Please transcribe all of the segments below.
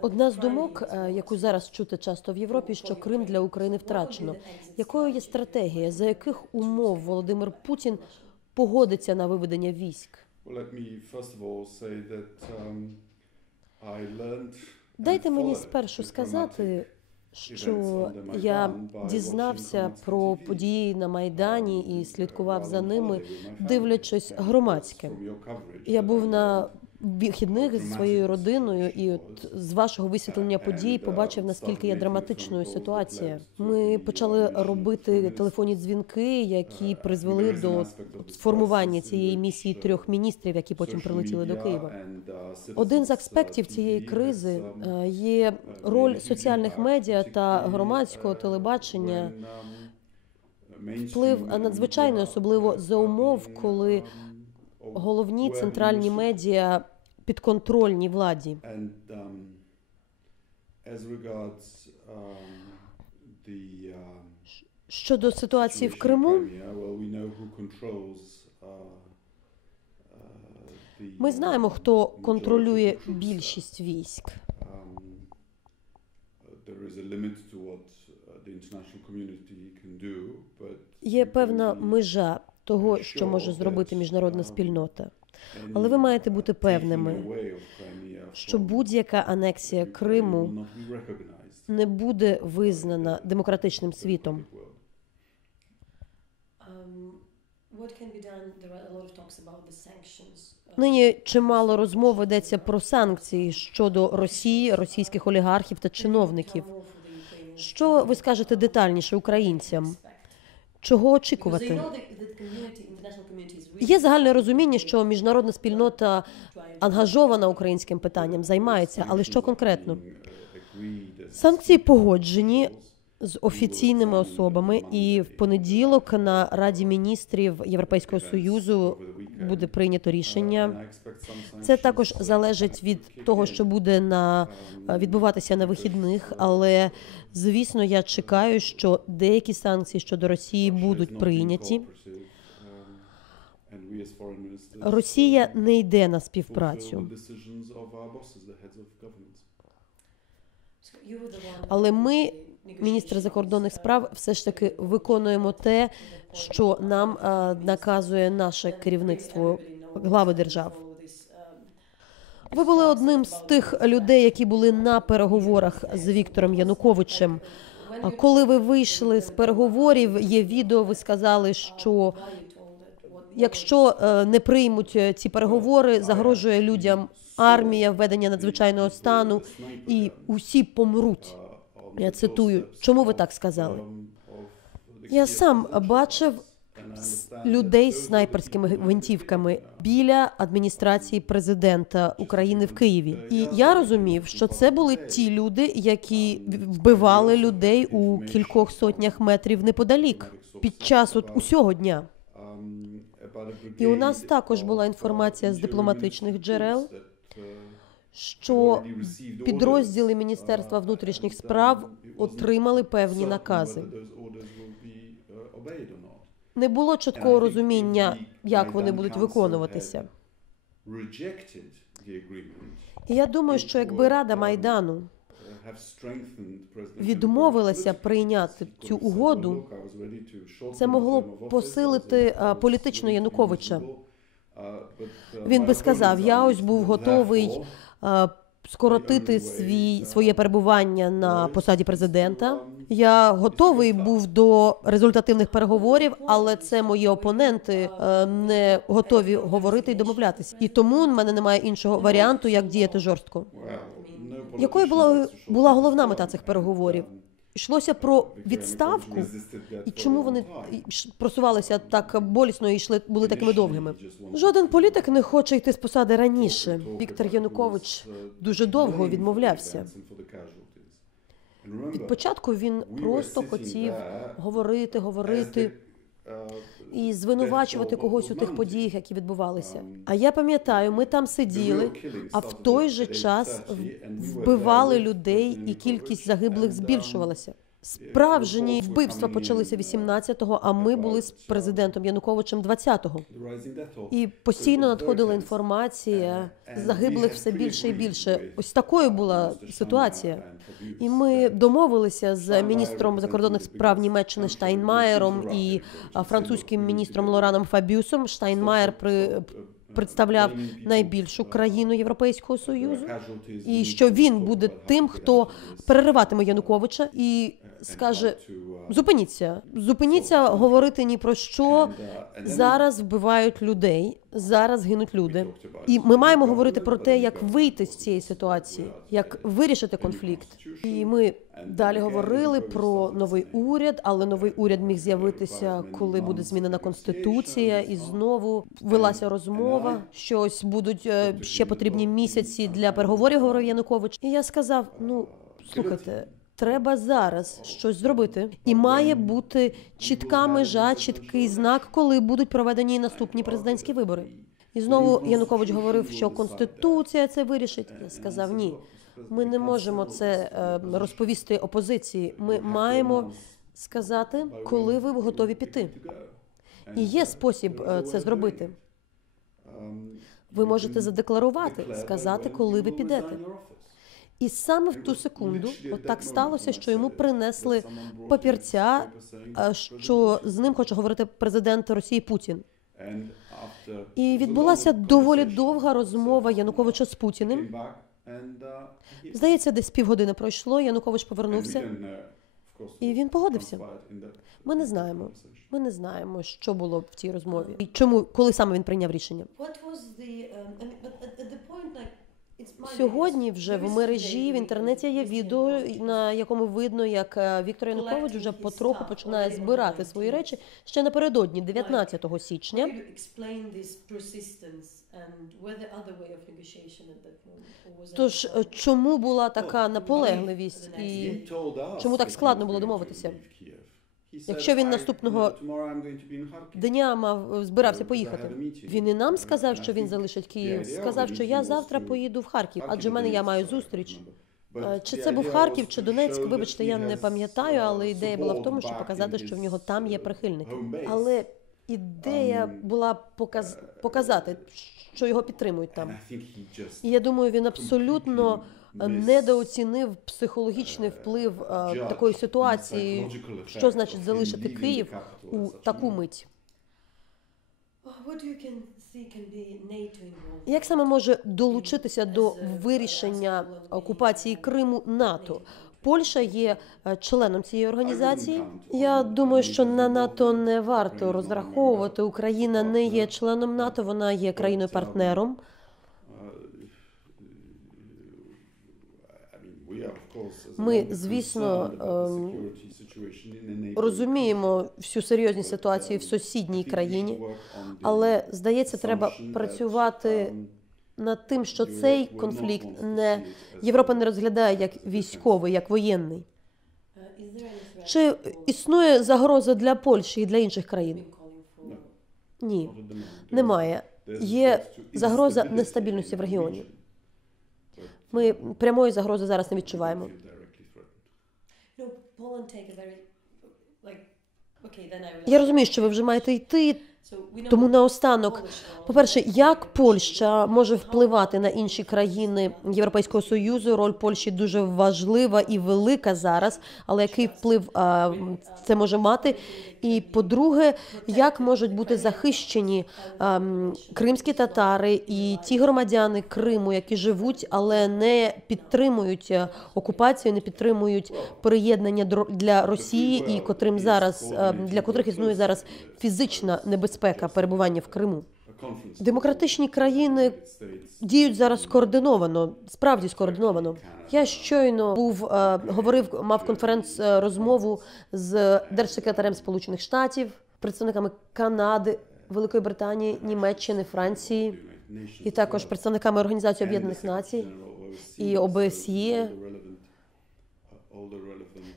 Одна з думок, е, яку зараз чути часто в Європі, що Крим для України втрачено. Якою є стратегія, за яких умов Володимир Путін погодиться на виведення військ? Well, let me first of all say that um, I learned Дайте мені спершу сказати, що я дізнався про події на Майдані і слідкував за ними, дивлячись громадське. From Я був на learned вихідних зі своєю родиною, і от з вашого висвітлення подій побачив наскільки є драматичною ситуація. Ми почали робити телефонні дзвінки, які призвели до сформування цієї місії трьох міністрів, які потім прилетіли до Києва. Один з аспектів цієї кризи е, є роль соціальних медіа та громадського телебачення. Вплив надзвичайний, особливо за умов, коли головні центральні медіа підконтрольні владі. And um, as regards um, the um, Щодо ситуації в Криму, uh, uh, ми uh, знаємо, хто контролює більшість військ. Um, uh, uh, Є певна межа того, що може зробити міжнародна спільнота. Але ви маєте бути певними, що будь-яка анексія Криму не буде визнана демократичним світом. Нині чимало розмов ведеться про санкції щодо Росії, російських олігархів та чиновників. Що ви скажете детальніше українцям? Чого очікувати? Є загальне розуміння, що міжнародна спільнота ангажована українським питанням, займається, але що конкретно? Санкції погоджені з офіційними особами, і в понеділок на Раді міністрів Європейського союзу буде прийнято рішення. Це також залежить від того, що буде на відбуватися на вихідних, але звісно, я чекаю, що деякі санкції щодо Росії будуть прийняті. Росія не йде на співпрацю, але ми, міністри закордонних справ, все ж таки виконуємо те, що нам наказує наше керівництво глави держав. Ви були одним з тих людей, які були на переговорах з Віктором Януковичем. Коли ви вийшли з переговорів, є відео, ви сказали, що якщо е, не приймуть е, ці переговори, загрожує людям армія, введення надзвичайного стану, і усі помруть. Я цитую, чому ви так сказали? Я сам бачив людей з снайперськими гвинтівками біля адміністрації президента України в Києві. І я розумів, що це були ті люди, які вбивали людей у кількох сотнях метрів неподалік під час от усього дня. І у нас також була інформація з дипломатичних джерел, що підрозділи Міністерства внутрішніх справ отримали певні накази. Не було чіткого розуміння, як вони будуть виконуватися. І я думаю, що якби Рада Майдану відмовилася прийняти цю угоду, це могло посилити політично Януковича. Він би сказав: я ось був готовий скоротити свій своє перебування на посаді президента. Я готовий був до результативних переговорів, але це мої опоненти е, не готові говорити і домовлятися. І тому в мене немає іншого варіанту, як діяти жорстко. Якою була була головна мета цих переговорів? Йшлося про відставку, і чому вони просувалися так болісно і йшли були такими довгими? Жоден політик не хоче йти з посади раніше. Віктор Янукович дуже довго відмовлявся. Від початку він просто хотів говорити, говорити і звинувачувати когось у тих подіях, які відбувалися. А я пам'ятаю, ми там сиділи, а в той же час вбивали людей, і кількість загиблих збільшувалася. Справжні вбивства почалися 18-го, а ми були з президентом Януковичем 20-го. І постійно надходила інформація загиблих все більше і більше. Ось такою була ситуація. І ми домовилися з міністром закордонних справ Німеччини Штайнмаєром і французьким міністром Лораном Фабіусом. Штайнмаєр при представляв найбільшу країну Європейського союзу, і що він буде тим, хто перериватиме Януковича і скаже: зупиніться, зупиніться говорити ні про що. Зараз вбивають людей, зараз гинуть люди. І ми маємо говорити про те, як вийти з цієї ситуації, як вирішити конфлікт. І ми далі говорили про новий уряд, але новий уряд міг з'явитися, коли буде змінена конституція, і знову велася розмова. що ось будуть е, ще потрібні місяці для переговорів. Говорив Янукович. І я сказав: ну слухайте. Треба зараз щось зробити, і має бути чітка межа, чіткий знак, коли будуть проведені наступні президентські вибори. І знову Янукович говорив, що конституція це вирішить. Я сказав ні. Ми не можемо це е, розповісти опозиції. Ми маємо сказати, коли ви готові піти. І є спосіб е, це зробити. Ви можете задекларувати, сказати, коли ви підете. І саме в ту секунду, от так сталося, що йому принесли папірця, е, що з ним хоче говорити президент Росії Путін. І відбулася доволі довга розмова Януковича з Путіним. Здається, десь півгодини пройшло. Янукович повернувся. І він погодився. Ми не знаємо. Ми не знаємо, що було в цій розмові, і чому, коли саме він прийняв рішення. Сьогодні вже в мережі в інтернеті є відео, на якому видно, як е, Віктор Янукович вже потроху починає збирати свої речі ще напередодні, 19 січня. Тож е, чому була така наполегливість і чому так складно було домовитися? Якщо він наступного дня мав збирався поїхати, він і нам сказав, що він залишить Київ. Сказав, що я завтра поїду в Харків, адже в мене я маю зустріч. Е, Чи це був Харків, чи Донецьк? Вибачте, я не пам'ятаю, але ідея була в тому, щоб показати, що в нього там є прихильники. Але ідея була показ... показати, що його підтримують там. І я думаю, він абсолютно недооцінив психологічний вплив е, такої ситуації, що значить залишити Київ у таку мить. Як саме може долучитися до вирішення окупації Криму НАТО? Польща є е, членом цієї організації. Я думаю, що на НАТО не варто розраховувати. Україна не є членом НАТО, вона є країною партнером. Ми, звісно, ем, розуміємо всю серйозність ситуації в сусідній країні, але здається, треба працювати над тим, що цей конфлікт не Європа не розглядає як військовий, як воєнний. Чи існує загроза для Польщі і для інших країн? Ні, немає. Є загроза нестабільності в регіоні. Ми прямої загрози зараз не відчуваємо. Я розумію, що ви вже маєте йти. Тому наостанок, по-перше, як Польща може впливати на інші країни Європейського союзу? Роль Польщі дуже важлива і велика зараз. Але який вплив а, це може мати? І по-друге, як можуть бути захищені а, кримські татари і ті громадяни Криму, які живуть, але не підтримують окупацію, не підтримують приєднання для Росії, і котрим зараз а, для котрих існує зараз фізична небезпека перебування в Криму? Демократичні країни діють зараз скоординовано, справді скоординовано. Я щойно був е, говорив, мав конференц е, розмову з держсекретарем Сполучених Штатів, представниками Канади, Великої Британії, Німеччини, Франції і також представниками Організації Об'єднаних Націй і ОБСЄ.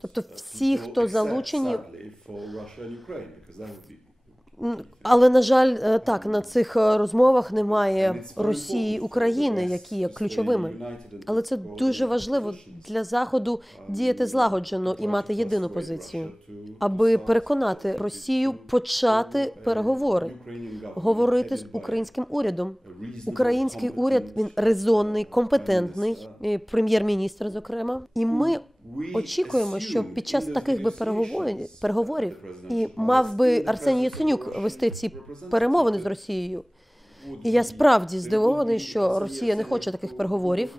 Тобто всі, хто залучені Але на жаль, е, так на цих е, розмовах немає Росії і України, які є ключовими. Але це дуже важливо для заходу діяти злагоджено і мати єдину позицію, аби переконати Росію почати переговори, говорити з українським урядом. Український уряд він резонний, компетентний, прем'єр-міністр, зокрема. І ми очікуємо, що під час таких би переговорів переговорів і мав би Арсеній Яценюк вести ці перемовини з Росією. І я справді здивований, що Росія не хоче таких переговорів.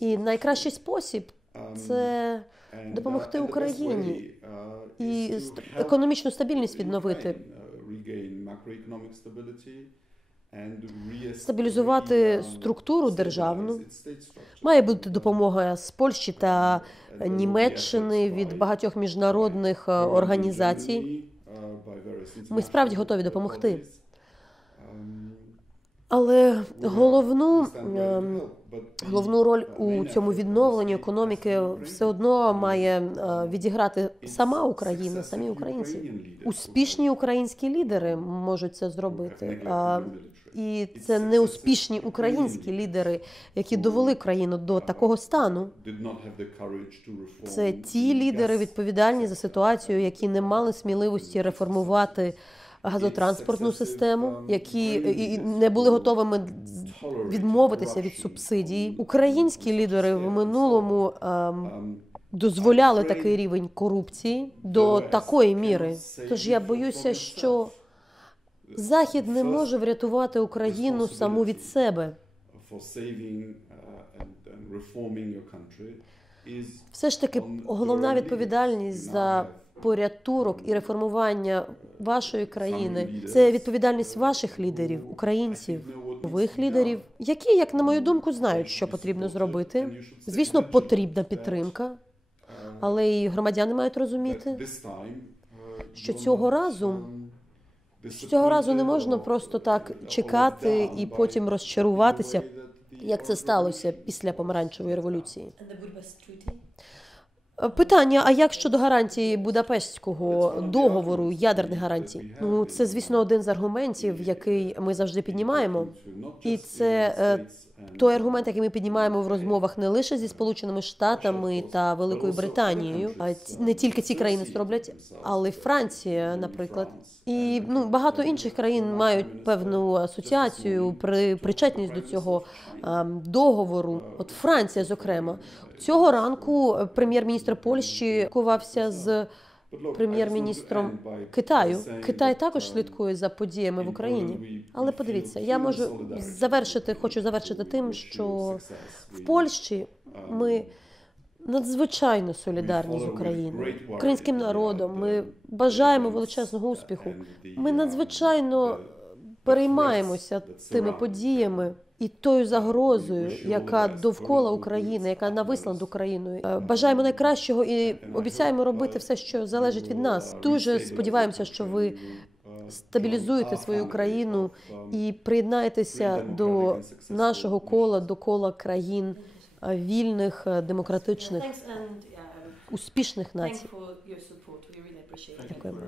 І найкращий спосіб це допомогти Україні і ст- економічну стабільність відновити, стабілізувати структуру державну. Має бути допомога з Польщі та Німеччини від багатьох міжнародних е, організацій. Ми справді готові допомогти. Але головну ем, головну роль у цьому відновленні економіки все одно має е, відіграти сама Україна, самі українці. Успішні українські лідери можуть це зробити. І це не успішні українські лідери, які довели країну до такого стану. Це ті лідери відповідальні за ситуацію, які не мали сміливості реформувати газотранспортну систему, які і- і не були готовими відмовитися від субсидій. Українські лідери в минулому ем, дозволяли такий рівень корупції до такої міри. Тож я боюся, що Захід не може врятувати Україну саму від себе. Все ж таки, головна відповідальність за порятунок і реформування вашої країни це відповідальність ваших лідерів, українців, нових лідерів, які, як на мою думку, знають, що потрібно зробити. Звісно, потрібна підтримка, але і громадяни мають розуміти, що цього разу що цього разу не можна просто так чекати і потім розчаруватися, як це сталося після помаранчевої революції. Е, Питання: а як щодо гарантії Будапештського договору, ядерних гарантій? Ну це звісно один з аргументів, який ми завжди піднімаємо. І це е, той аргумент, який ми піднімаємо в розмовах не лише зі Сполученими Штатами та Великою Британією, а не тільки ці країни це роблять, але й Франція, наприклад. І ну багато інших країн мають певну асоціацію, при причетність до цього ем, договору. От Франція, зокрема, цього ранку прем'єр-міністр Польщі кувався з прем'єр-міністром Китаю. Китай також слідкує за подіями в Україні. Але подивіться, я можу завершити, хочу завершити тим, що в Польщі ми надзвичайно солідарні з Україною, українським народом. Ми бажаємо величезного успіху. Ми надзвичайно переймаємося тими подіями. І тою загрозою, яка довкола України, яка нависла над Україною, Е, бажаємо найкращого і обіцяємо робити все, що залежить від нас. Дуже сподіваємося, що ви стабілізуєте свою країну і приєднаєтеся до нашого кола, до кола країн е, вільних, е, демократичних, yeah, успішних націй. Дякуємо.